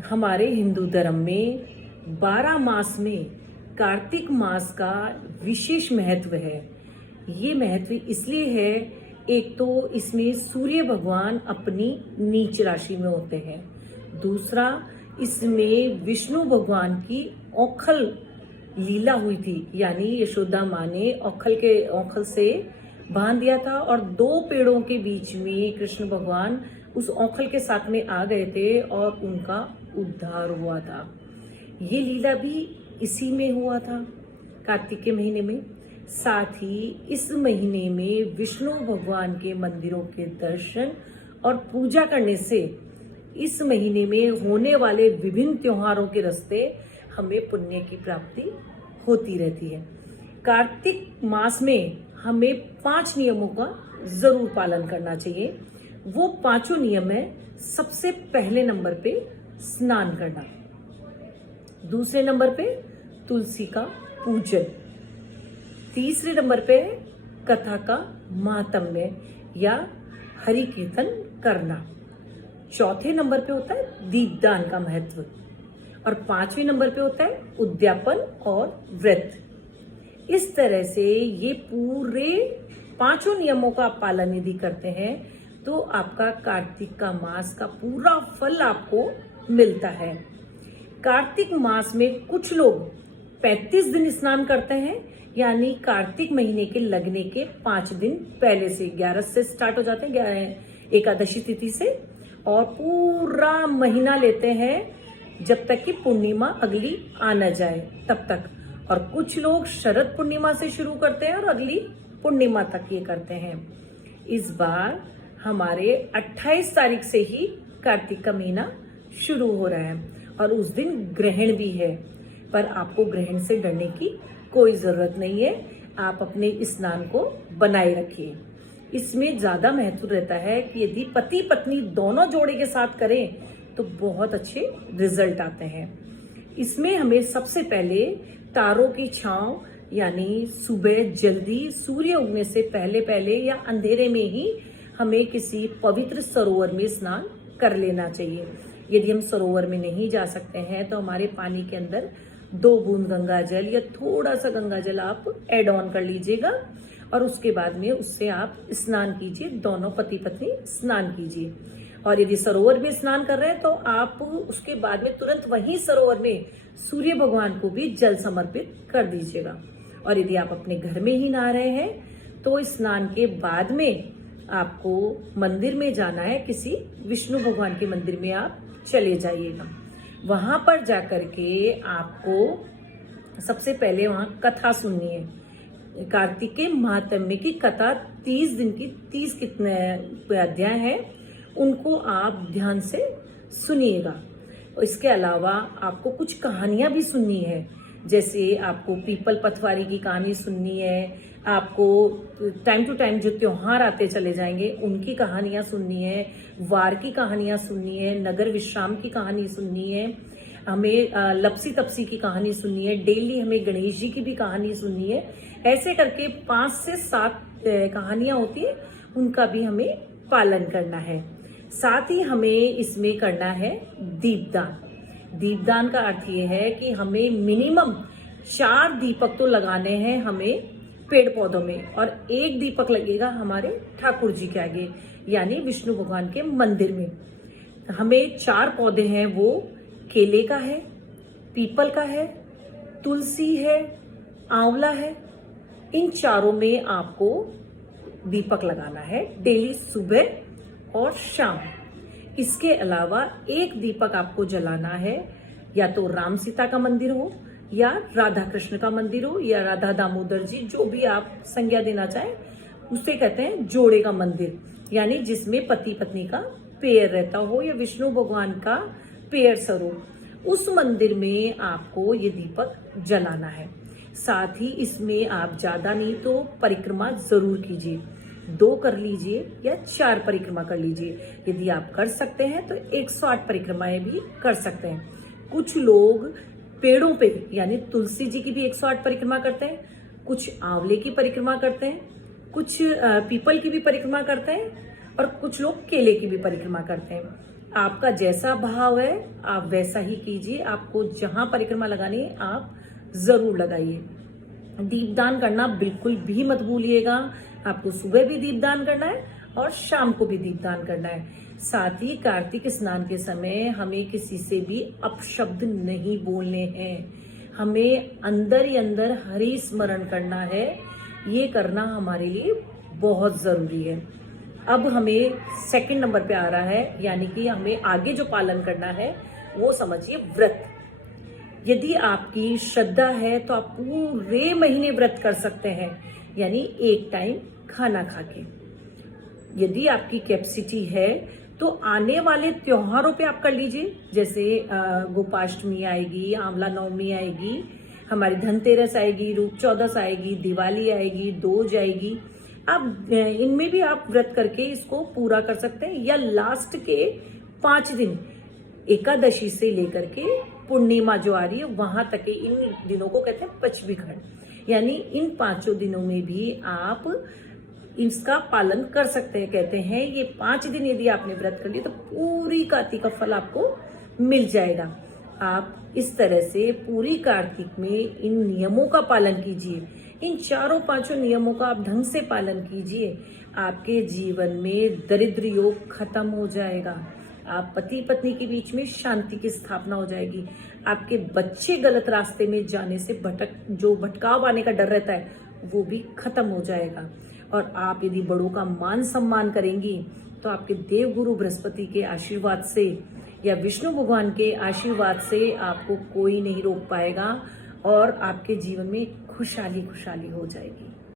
हमारे हिंदू धर्म में 12 मास में कार्तिक मास का विशेष महत्व है। ये महत्व इसलिए है, एक तो इसमें सूर्य भगवान अपनी नीच राशि में होते हैं, दूसरा इसमें विष्णु भगवान की औखल लीला हुई थी, यानी यशोदा माँ ने औखल से बांध दिया था और दो पेड़ों के बीच में कृष्ण भगवान उस औखल के साथ में आ गए थे और उनका उद्धार हुआ था। ये लीला भी इसी में हुआ था, कार्तिक के महीने में। साथ ही इस महीने में विष्णु भगवान के मंदिरों के दर्शन और पूजा करने से इस महीने में होने वाले विभिन्न त्योहारों के रास्ते हमें पुण्य की प्राप्ति होती रहती है। कार्तिक मास में हमें 5 नियमों का जरूर पालन करना चाहिए। वो 5 नियम है, सबसे पहले नंबर पे स्नान करना, दूसरे नंबर पे तुलसी का पूजन, तीसरे नंबर पे है कथा का महात्म्य या हरि कीर्तन करना, चौथे नंबर पे होता है दीपदान का महत्व और 5वें नंबर पे होता है उद्यापन और व्रत। इस तरह से ये पूरे 5 नियमों का पालन यदि करते हैं तो आपका कार्तिक का मास का पूरा फल आपको मिलता है। कार्तिक मास में कुछ लोग 35 दिन स्नान करते हैं, यानी कार्तिक महीने के लगने के 5 दिन पहले से, 11 से स्टार्ट हो जाते हैं एकादशी तिथि से, और पूरा महीना लेते हैं जब तक कि पूर्णिमा अगली आ न जाए तब तक। और कुछ लोग शरद पूर्णिमा से शुरू करते हैं और अगली पूर्णिमा तक ये करते हैं। इस बार हमारे 28 तारीख से ही कार्तिक का महीना शुरू हो रहा है और उस दिन ग्रहण भी है, पर आपको ग्रहण से डरने की कोई जरूरत नहीं है। आप अपने स्नान को बनाए रखिए। इसमें ज्यादा महत्व रहता है कि यदि पति पत्नी दोनों जोड़े के साथ करें तो बहुत अच्छे रिजल्ट आते हैं। इसमें हमें सबसे पहले तारों की छांव, यानी सुबह जल्दी सूर्य उगने से पहले पहले या अंधेरे में ही हमें किसी पवित्र सरोवर में स्नान कर लेना चाहिए। यदि हम सरोवर में नहीं जा सकते हैं तो हमारे पानी के अंदर 2 बूंद गंगा जल या थोड़ा सा गंगा जल आप ऐड ऑन कर लीजिएगा और उसके बाद में उससे आप स्नान कीजिए। दोनों पति पत्नी स्नान कीजिए। और यदि सरोवर में स्नान कर रहे हैं तो आप उसके बाद में तुरंत वहीं सरोवर में सूर्य भगवान को भी जल समर्पित कर दीजिएगा। और यदि आप अपने घर में ही नहा रहे हैं तो स्नान के बाद में आपको मंदिर में जाना है, किसी विष्णु भगवान के मंदिर में आप चले जाइएगा। वहां पर जाकर के आपको सबसे पहले वहां कथा सुननी है। कार्तिक के महात्म्य की कथा 30 दिन की 30 कितने अध्याय है, उनको आप ध्यान से सुनिएगा। इसके अलावा आपको कुछ कहानियां भी सुननी है, जैसे आपको पीपल पथवारी की कहानी सुननी है, आपको टाइम टू टाइम जो त्योहार आते चले जाएंगे उनकी कहानियां सुननी है, वार की कहानियां सुननी है, नगर विश्राम की कहानी सुननी है, हमें लपसी तपसी की कहानी सुननी है, डेली हमें गणेश जी की भी कहानी सुननी है। ऐसे करके 5 से 7 कहानियां होती है, उनका भी हमें पालन करना है। साथ ही हमें इसमें करना है दीपदान। दीपदान का अर्थ ये है कि हमें मिनिमम 4 दीपक तो लगाने हैं हमें पेड़ पौधों में, और 1 दीपक लगेगा हमारे ठाकुर जी के आगे, यानी विष्णु भगवान के मंदिर में। हमें 4 पौधे हैं, वो केले का है, पीपल का है, तुलसी है, आंवला है। इन चारों में आपको दीपक लगाना है डेली सुबह और शाम। इसके अलावा 1 दीपक आपको जलाना है, या तो राम सीता का मंदिर हो या राधा कृष्ण का मंदिर हो या राधा दामोदर जी, जो भी आप संज्ञा देना चाहें, उसे कहते हैं जोड़े का मंदिर, यानी जिसमें पति पत्नी का पेयर रहता हो या विष्णु भगवान का पेयर स्वरूप, उस मंदिर में आपको ये दीपक जलाना है। साथ ही इसमें आप ज्यादा नहीं तो परिक्रमा जरूर कीजिए, 2 कर लीजिए या 4 परिक्रमा कर लीजिए। यदि आप कर सकते हैं तो 108 परिक्रमाएं भी कर सकते हैं। कुछ लोग पेड़ों पे, यानी तुलसी जी की भी 108 परिक्रमा करते हैं, कुछ आंवले की परिक्रमा करते हैं, कुछ पीपल की भी परिक्रमा करते हैं और कुछ लोग केले की भी परिक्रमा करते हैं। आपका जैसा भाव है आप वैसा ही कीजिए। आपको जहां परिक्रमा लगानी है आप जरूर लगाइए। दीपदान करना बिल्कुल भी मत भूलिएगा। आपको सुबह भी दीपदान करना है और शाम को भी दीपदान करना है। साथ ही कार्तिक स्नान के समय हमें किसी से भी अपशब्द नहीं बोलने हैं। हमें अंदर ही अंदर हरि स्मरण करना है। ये करना हमारे लिए बहुत जरूरी है। अब हमें सेकंड नंबर पे आ रहा है, यानी कि हमें आगे जो पालन करना है वो समझिए व्रत। यदि आपकी श्रद्धा है तो आप पूरे महीने व्रत कर सकते हैं, यानी एक टाइम खाना खा के। यदि आपकी कैपेसिटी है तो आने वाले त्योहारों पे आप कर लीजिए, जैसे गोपाष्टमी आएगी, आंवला नवमी आएगी, हमारी धनतेरस आएगी, रूप चौदस आएगी, दिवाली आएगी, दोज आएगी। आप इनमें भी आप व्रत करके इसको पूरा कर सकते हैं। या लास्ट के 5 दिन एकादशी से लेकर के पूर्णिमा जो आ रही है वहां तक के इन दिनों को कहते हैं पचवीखंड, यानी इन 5 दिनों में भी आप इसका पालन कर सकते हैं। कहते हैं ये 5 दिन यदि आपने व्रत कर लिया तो पूरी कार्तिक का फल आपको मिल जाएगा। आप इस तरह से पूरी कार्तिक में इन नियमों का पालन कीजिए। इन 4-5 नियमों का आप ढंग से पालन कीजिए। आपके जीवन में दरिद्र योग खत्म हो जाएगा। आप पति पत्नी के बीच में शांति की स्थापना हो जाएगी। आपके बच्चे गलत रास्ते में जाने से भटकाव आने का डर रहता है वो भी खत्म हो जाएगा। और आप यदि बड़ों का मान सम्मान करेंगी तो आपके देव गुरु बृहस्पति के आशीर्वाद से या विष्णु भगवान के आशीर्वाद से आपको कोई नहीं रोक पाएगा और आपके जीवन में खुशहाली खुशहाली हो जाएगी।